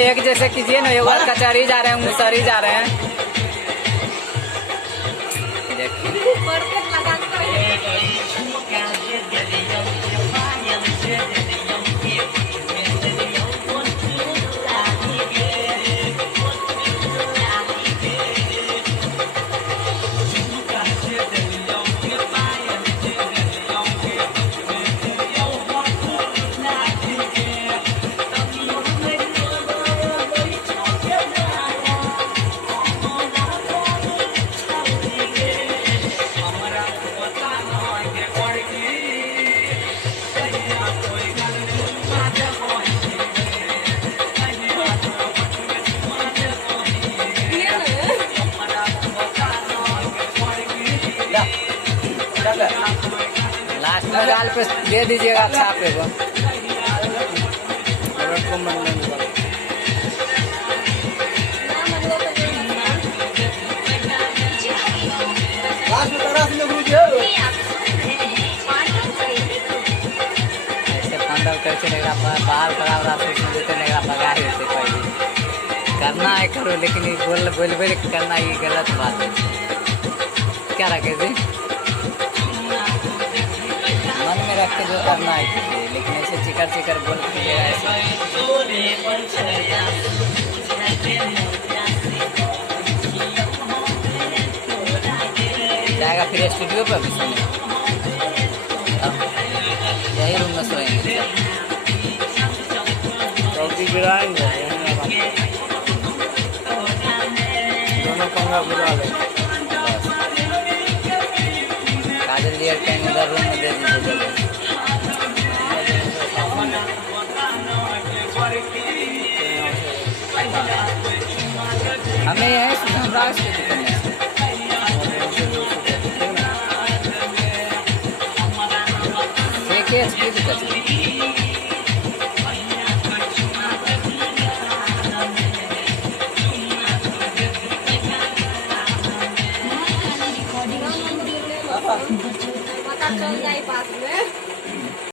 एक जैसे कीजिए ना, एक कचहरी जा रहे हैं, मुसहरी जा रहे हैं। लास्ट में गाल पे दे दीजिएगा छापे को। ऐसे फंडल करके बाहर बराबर देते पगार देते पहले करना है करो, लेकिन ये बोल करना ये गलत बात है। क्या रखे थे मन में रख के जो करना है कीजिए, लेकिन ऐसे चिकर बोल कीजिएगा ऐसे। जाएगा फिर स्टूडियो पर भी सोने, यही रूम में सोएंगे। चौकी गिराएंगे, दोनों पंगा गिरा ले। काजल जी कहीं उधर रूम में दे दीजिए। हमें यही सुधार के ठीक है।